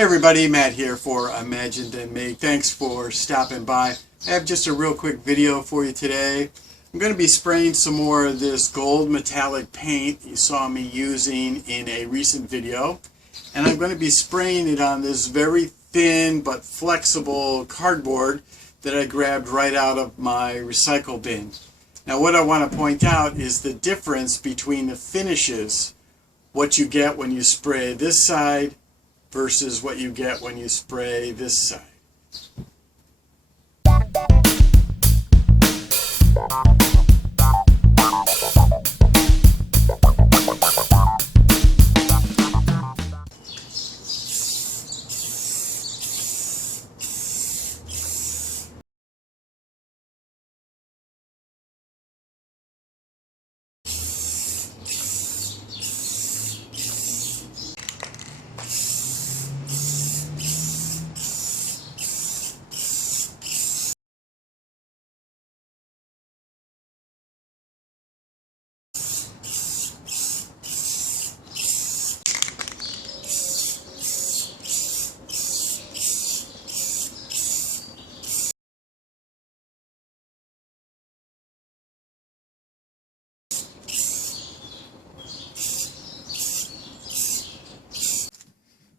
Hey everybody, Matt here for Imagined and Make. Thanks for stopping by. I have just a real quick video for you today. I'm going to be spraying some more of this gold metallic paint you saw me using in a recent video. And I'm going to be spraying it on this very thin but flexible cardboard that I grabbed right out of my recycle bin. Now what I want to point out is the difference between the finishes, what you get when you spray this side versus what you get when you spray this side.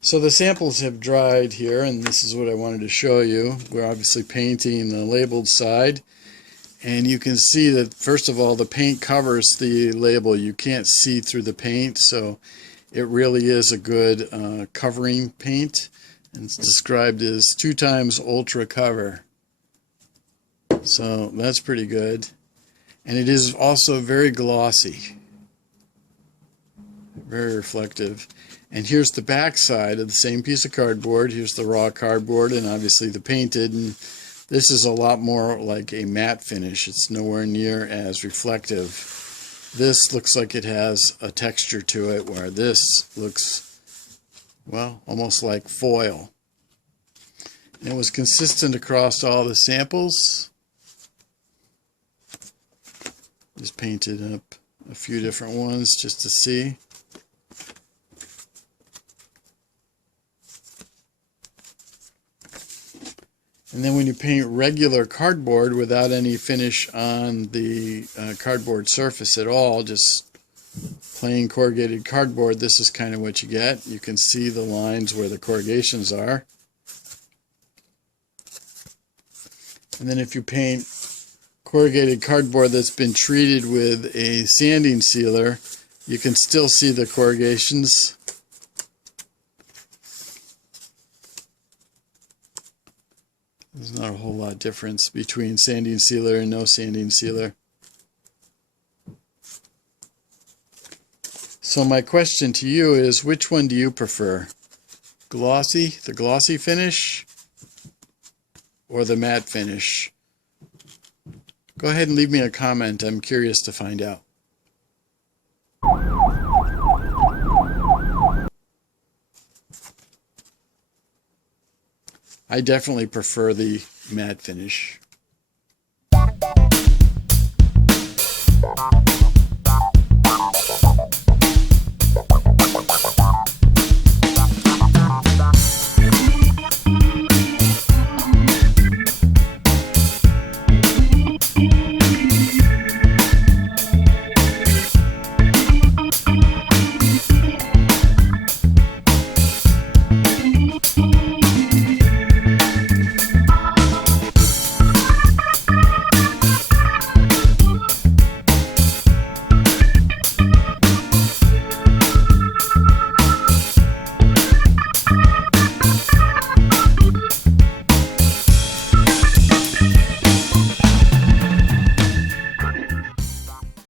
So the samples have dried here, and this is what I wanted to show you. We're obviously painting the labeled side, and you can see that first of all the paint covers the label. You can't see through the paint, so it really is a good covering paint, and it's described as 2 times ultra cover. So that's pretty good, and it is also very glossy, very reflective. And here's the back side of the same piece of cardboard. Here's the raw cardboard and obviously the painted. And this is a lot more like a matte finish. It's nowhere near as reflective. This looks like it has a texture to it, where this looks, well, almost like foil. And it was consistent across all the samples. Just painted up a few different ones just to see. And then when you paint regular cardboard without any finish on the cardboard surface at all, just plain corrugated cardboard, this is kind of what you get. You can see the lines where the corrugations are. And then if you paint corrugated cardboard that's been treated with a sanding sealer, you can still see the corrugations. There's not a whole lot of difference between sanding sealer and no sanding sealer. So my question to you is, which one do you prefer? The glossy finish, or the matte finish? Go ahead and leave me a comment. I'm curious to find out. I definitely prefer the matte finish.